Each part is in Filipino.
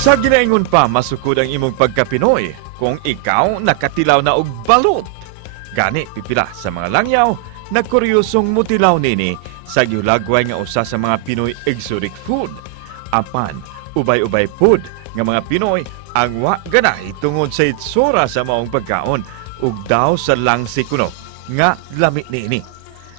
Sa ginaingon pa, masukod ang imong pagka-Pinoy kung ikaw nakatilaw na og balot. Gani, pipila sa mga langyaw, nagkuryosong mutilaw nini sa gihulagway nga usa sa mga Pinoy exotic food. Apan, ubay-ubay food nga mga Pinoy ang wa ganahi tungod sa itsura sa maong pagkaon ug daw sa langsi kuno nga lami nini.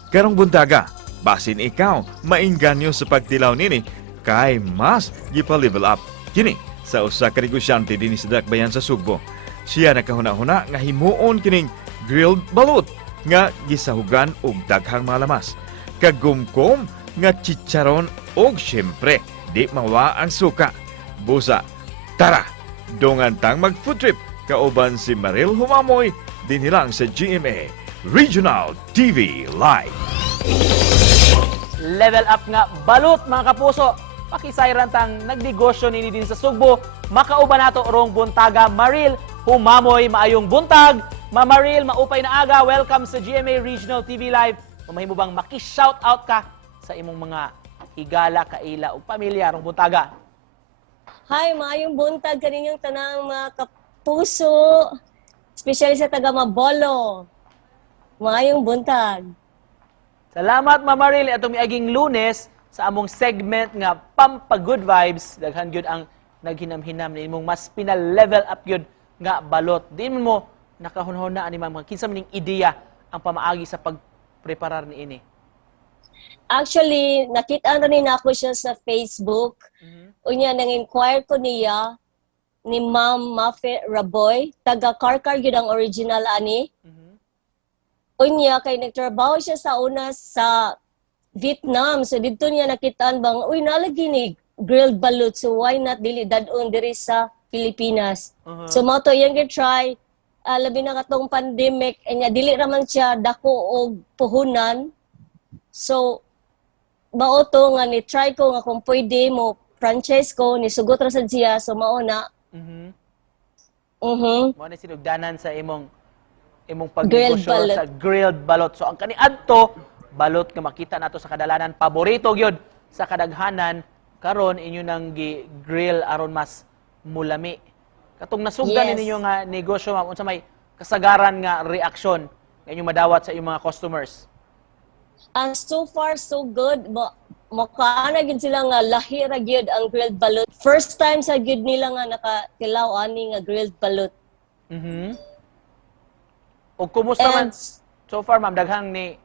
Karong buntaga, basin ikaw mainganyo sa pagtilaw nini kay mas gipa-level up kini sa usa ka negosyante dinhi sa Dakbayan sa Sugbo. Siya nakahuna-huna nga himuon kining grilled balut nga gisahugan og daghang mga lamas, kagumkom nga chicharon og syempre di mawa ang suka. Busa, tara, dongan tang mag-food trip kauban si Maril Humamoy dinhi lang sa GMA Regional TV Live. Level up nga balut mga kapuso. Pakisayran tang nagnegosyo nini din sa Sugbo. Makauban nato rong buntaga Maril Humamoy. Maayong buntag. Ma Maril, maupay na aga. Welcome sa GMA Regional TV Live. Mamahimo bang maki-shoutout ka sa imong mga higala, kaila o pamilya rong buntaga? Hi, maayong buntag kaninyong tanang mga kapuso. Especially sa taga Mabolo. Maayong buntag. Salamat Ma Maril. Atong miaging Lunes sa among segment nga Pampa Good Vibes. Daghan gyud ang naghinam-hinam ni imong mas pinal-level up gyud nga balot. Di mo nakahunhon na ani mga kinsa maning ideya ang pamaagi sa pagpreparar ni ini. Actually, nakita na rin ako siya sa Facebook. Unya, nang-inquire ko niya ni Ma'am Mafe Raboy. Taga Karkar yun ang original ani. Unya, kay nagtrabaho siya sa una sa Vietnam. So, dito niya nakitaan bang, uy, nalagi ni grilled balut. So, why not dili dadon diri sa Pilipinas? So, mo to yung try. Labi na katong pandemic. Anya, dili raman siya dako og puhunan. So, mao to nga ni-try ko nga kung pwede mo franchise ko, nisugot ra sad siya. So, mao na. Mo na sinugdanan sa imong pagnegosyo sa grilled balot. So, ang kaniadto, balot nga makita nato sa kadalanan, paborito gyud sa kadaghanan, karon inyo nang grill aron mas mulami. Katong nasugdan ninyo nga negosyo, ma'am, unsa may kasagaran nga reaksyon nga inyong madawat sa inyong mga customers? So far, so good. Makaana gid sila nga lahi ra gyud ang grilled balut. First time sa gyud nila nga nakatilaw ani nga grilled balut. O kumusta man so far, ma'am, daghang ni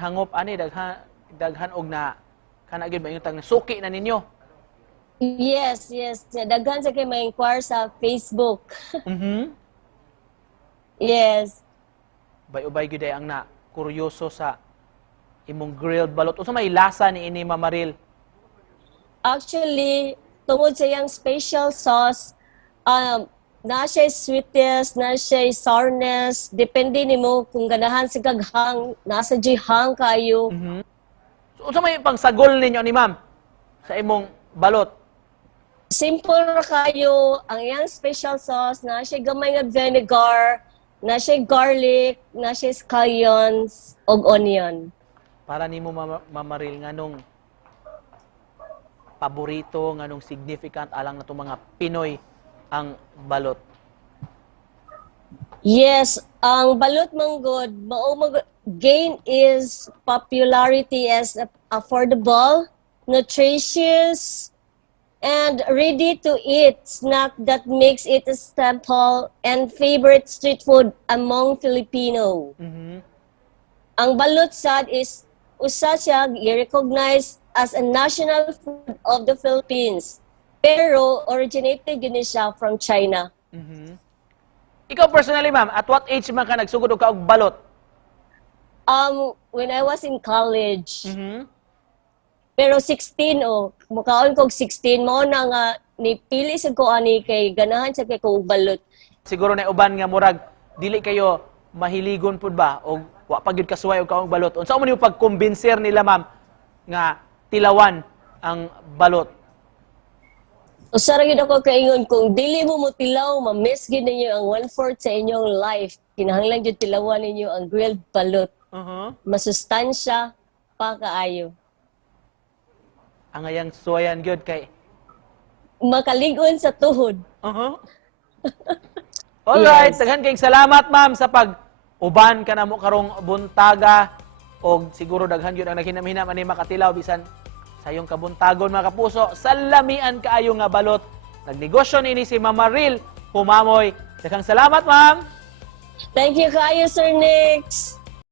hangop ani daghan og na kana gyud ba yung tang suki na ninyo? Yes. Daghan sa kay ma-inquire sa Facebook. Yes. Bay-ubay gyud ang na kuryoso sa imong grilled balot. Unsa may lasa ni ini, Ma'am Maril? Actually, tungod sa iyang special sauce, na siya sweetness, na siya sourness, depende nimo kung ganahan si kaghang, nasa jihang kayo. So, unsa may pangsagol ninyo ni Ma'am sa imong balot? Simple ra kayo, ang iyang special sauce, na siya gamay nga vinegar, na siya garlic, na siya scallions, og onion. Para nimo, Ma'am Maril, nganong paborito, nganong significant alang na mga Pinoy ang balot? Yes, ang balot manggod, gain is popularity as affordable, nutritious, and ready to eat snack that makes it a staple and favorite street food among Filipino. Ang balot sad is usa siya i-recognize as a national food of the Philippines. Pero originated yun siya from China. Ikaw personally, ma'am, at what age man ka nagsugod og kaog balot? When I was in college. Pero 16 mukaon kog 16 mo na nga nipili sa ko ani kay ganahan sa kay kog balot. Siguro na uban nga murag dili kayo mahiligon pud ba o wa pa gyud kasuway og kaog balot. Unsa man yung pagkumbinser nila, ma'am, nga tilawan ang balot? Usa ra gyud ako kaingon kung dili mo tilaw, ma-miss gyud ninyo ang 1/4 sa inyong life. Kinahanglan gyud tilawan ninyo ang grilled balot. Masustansya pa kaayo. Ang ayang suwayan gyud kay makalingon sa tuhod. Uh-huh. Alright, Yes. daghan kayong salamat ma'am sa pag-uban ka na mo karong buntaga o siguro daghan yun ang naghinamhina man ni makatilaw bisan sa iyong kabuntagon mga kapuso. Salamian kaayo nga balot. Nagnegosyo ni si Mama Ril Humamoy. Daghang salamat ma'am. Thank you kayo, Sir Nix.